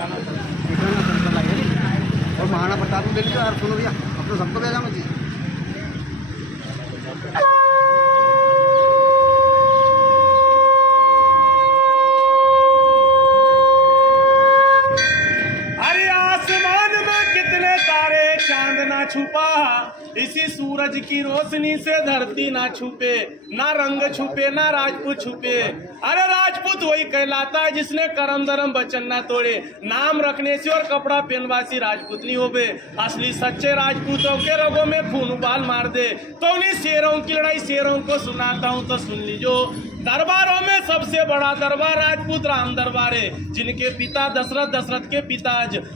और महाराणा प्रताप को ले लीजिए यार, सुनो भैया अपने सबको भेजा मुझे। अरे आसमान में कितने तारे चांद ना छुपा, इसी सूरज की रोशनी से धरती ना छुपे, ना रंग छुपे ना राजपूत छुपे। अरे राजपूत वही कहलाता है जिसने करम धर्म वचन ना तोड़े, नाम रखने से और कपड़ा पहनवा से राजपूत नहीं होबे। असली सच्चे राजपूतों के रगों में खून उबाल मार दे। तो उन्हीं शेरों की लड़ाई शेरों को सुनाता हूँ तो सुन लीजो। दरबारों में सबसे बड़ा दरबार राजपूत राम दरबार है, जिनके पिता दशरथ, दशरथ के पिता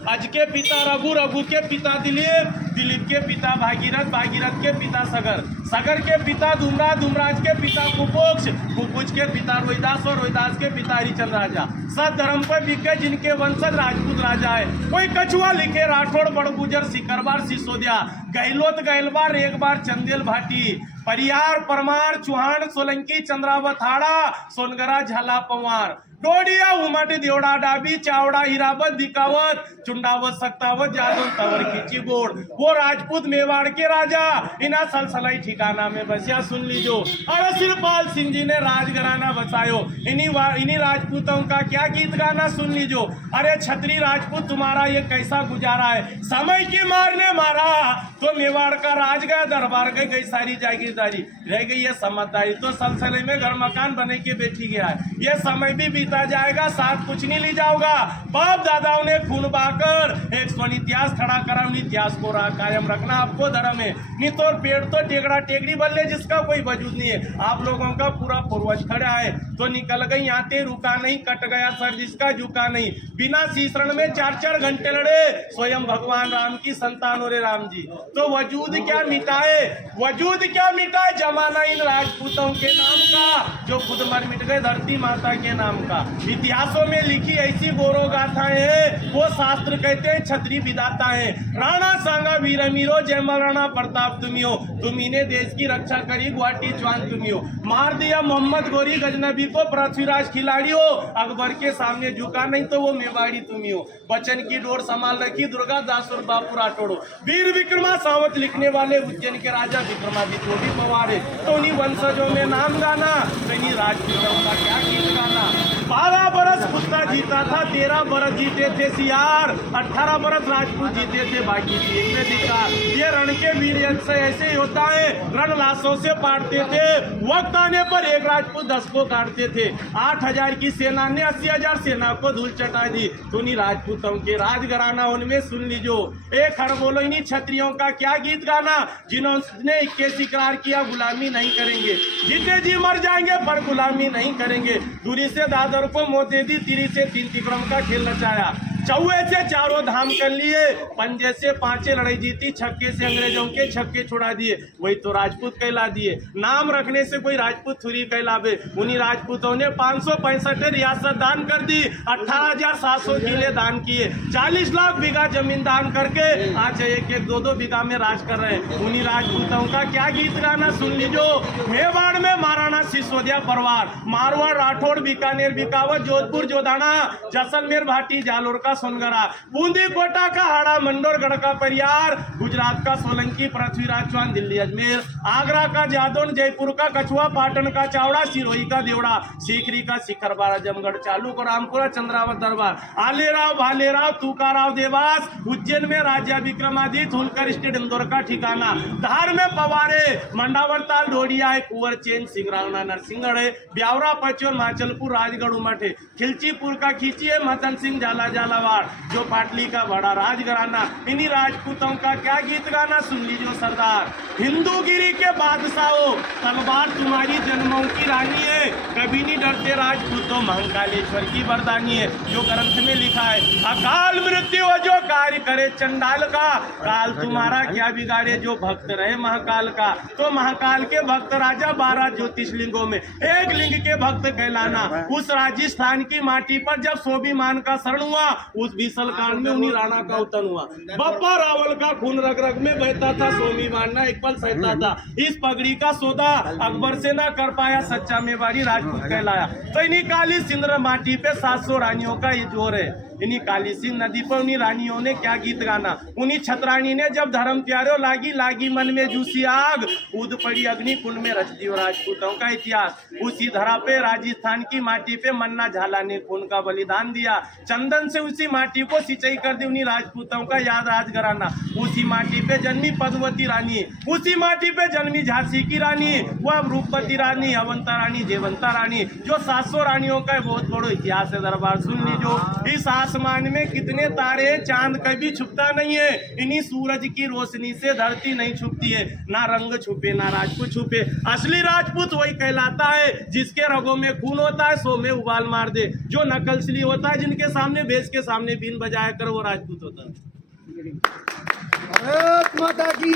अज के पिता रघु, रघु के पिता दिलीप, दिलीप के पिता भागीरथ, भागीरथ के पिता सगर, सगर के पिता धूमराज, धूमराज के पिता कुपोक्ष, कुपोक्ष के पिता रोहिदास और रोहिदास के पिता हरिचंद्र राजा। सत धर्म पर बिके जिनके वंशज राजपूत राजा है। कोई कछुआ लिखे राठौड़, बड़गुजर, सिकरबार, सिसोदिया, गहलोत, गहलबार, एक बार चंदेल भाटी, परियार, परमार, चौहान, सोलंकी, चंद्रावत, हाड़ा, सोनगरा, झाला, पवार, डोडिया, उमट, देवड़ा, डाबी, चावड़ा, हीरावत, दिकावत, चुंडावत, सक्तावत, जादव, तवर, खींची, गोड़। वो राजपूत मेवाड़ के राजा इना सलसलाई ठिकाना में बसिया, सुन लीजो। अरे सिरपाल सिंह जी ने राजघराना बसायो, इन्हीं राजपूतों का क्या गीत गाना, सुन लीजो। अरे छत्री राजपूत तुम्हारा ये कैसा गुजारा है, समय की मार ने मारा तो मेवाड़ का राज गया, दरबार गई सारी जागीरदारी, रह गई है समझदारी। तो सलसले में घर मकान बने के बैठी गया है, ये समय भी बीता जाएगा, साथ कुछ नहीं ली जाओगा। बाप दादाओं ने खून बहाकर एक स्वर्ण इतिहास खड़ा करा, उन इतिहास को कायम रखना आपको धर्म है। नहीं तो पेड़ तो टेकड़ा टेकड़ी बल्ले जिसका कोई वजूद नहीं है। आप लोगों का पूरा पूर्वज खड़ा है तो निकल गई आते, रुका नहीं, कट गया सर जिसका झुका नहीं। बिना सीसरण में 4-4 घंटे लड़े स्वयं भगवान राम की संतान और राम जी। तो वजूद क्या मिटाए, वजूद क्या मिटाए जमाना इन राजपूतों के नाम का, जो खुद मर मिट गए धरती माता के नाम का। इतिहासों में लिखी ऐसी गौरव गाथाएं हैं, वो शास्त्र कहते हैं छत्री विधाता है। राणा सांगा वीर मीरो, जय महाराणा प्रताप तुम्ही हो, तुम्ही ने देश की रक्षा करी, गुवाहाटी जवान तुम्ही हो। मार दिया मोहम्मद गोरी गजनबी को, पृथ्वीराज खिलाड़ी हो, अकबर के सामने झुका नहीं तो वो मेवाड़ी तुम्ही हो। बचन की डोर संभाल रखी दुर्गा दास और बापू राठौड़। वीर विक्रमा सावत लिखने वाले उज्जैन के राजा विक्रमादित्य भी पवार है। तो उन्हीं वंशजों में नाम गाना, कहीं राजपूतों का क्या गीत गाना। 12 बरस कुत्ता जीता था, 13 बरस जीते थे सियार, 18 बरस राजपूत जीते थे, बाकी जीते धिकार। ये रण के वीर से ऐसे ही होता है, रण लाशों से पाटते थे, वक्त आने पर एक राजपूत 10 को काटते थे। 8000 की सेना ने 80,000 सेना को धूल चटा दी। तो उन्हीं राजपूतों के राजघराना उनमें सुन लीजो। एक हर बोलो इन्हीं क्षत्रियों का क्या गीत गाना, जिन्होंने 21 इकरार किया गुलामी नहीं करेंगे, जीते जी मर जाएंगे पर गुलामी नहीं करेंगे। दूरी से दादर को मौत दे दी, तिरी से 3 तिक्रम का खेल नचाया, चौवे से 4 धाम कर लिए, पंजे से 5 लड़ाई जीती, छक्के से अंग्रेजों के छक्के छुड़ा दिए, वही तो राजपूत कहला दिए। नाम रखने से कोई राजपूत थोड़ी कहलावे। उन्हीं राजपूतों ने 565 रियासत दान कर दी, 18,700 किले दान किए, 40 लाख बीघा जमीन दान करके आज 1-1, 2-2 बीघा में राज कर रहे हैं। उन्हीं राजपूतों का क्या गीत गाना, सुन लीजो। मेवाड़ में महाराणा सिसोदिया परिवार, मारवाड़, राठौड़, बीकानेर, बीकावत, जोधपुर, जोधाना, जैसलमेर, भाटी, जालोर का सोनगरा, बूंदी, कोटा का हाड़ा, मंडोरगढ़ का परियार, गुजरात का सोलंकी, पृथ्वीराज चौहान, दिल्ली अजमेर, आगरा का जादौन, जयपुर का कछुआ, पाटन का चावड़ा, सिरोही का देवड़ा, सीकरी का शिखरबार, आजमगढ़, चालू, रामपुरा, चंद्रावत दरबार, आलेराव, भालेराव, तुकाराव, देवास, उज्जैन में राजा विक्रमादित्य, होलकर स्टेट, इंदौर का ठिकाना, धार में पवारे, मंडावरताल, डोडिया है, कुंवर चेन, सिंगरावना, नरसिंहगढ़ है, ब्यावरा, पचोर, माचलपुर, राजगढ़, उमठ है, खिलचीपुर का खींची है, मदन सिंह, झाला झालावाड़, जो पाटली का बड़ा राजघराना। इन्हीं राजपूतों का क्या गीत गाना, सुन लीजिए सरदार। हिंदूगिरी के बादशाहों, तलवार तुम्हारी जन्मों की रानी है, कभी नहीं डरते राजपूतों, महाकालेश्वर की वरदानी है, जो ग्रंथ में लिखा है। अकाल मृत्यु जो कार्य करे चंडाल का, काल तुम्हारा क्या बिगाड़े जो भक्त रहे महाकाल का। तो महाकाल के भक्त राजा 12 ज्योतिषलिंगों में एक लिंग के भक्त कहलाना। उस राजस्थान की माटी पर जब स्वाभिमान का शरण हुआ, उस भीषण कांड में उन्हीं राणा का अवतरण हुआ। बप्पा रावल का खून रग रग में बहता था, सोमी मानना एक पल सहता था। इस पगड़ी का सौदा अकबर से ना कर पाया, सच्चा मेवाड़ी राजपूत कहलाया। तो इन्हीं काली सिंदूर माटी पे 700 रानियों का ये जोर है। इन्हीं काली सिंध नदी पर उन्हीं रानियों ने क्या गीत गाना। उन्हीं छतरानी ने जब धर्म प्यारो लागी लागी मन में जूसी आग, कूद पड़ी अग्नि कुंड में रच दी राजपूतों का इतिहास। उसी धरा पे राजस्थान की माटी पे मन्ना झाला ने खून का बलिदान दिया। चंदन से उसी माटी को सिंचाई कर दी उन्हीं राजपूतों का याद राजघराना। उसी माटी पे जन्मी पद्मवती रानी, उसी माटी पे जन्मी झांसी की रानी, वह रूपवती रानी, अवंता रानी, जयवंता रानी, जो 700 रानियों का बहुत बड़ा इतिहास है। दरबार सुन लीजो। इस आसमान में कितने तारे, चांद कभी छुपता नहीं है। इन्हीं सूरज की रोशनी से धरती नहीं छुपती है। ना रंग छुपे ना राजपूत छुपे, असली राजपूत वही कहलाता है जिसके रगों में खून होता है, सो में उबाल मार दे। जो नकलसली होता है, जिनके सामने भेष के सामने बीन बजाया कर, वो राजपूत होता है। भारत माता की।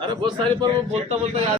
अरे बहुत सारी पर वो बोलता याद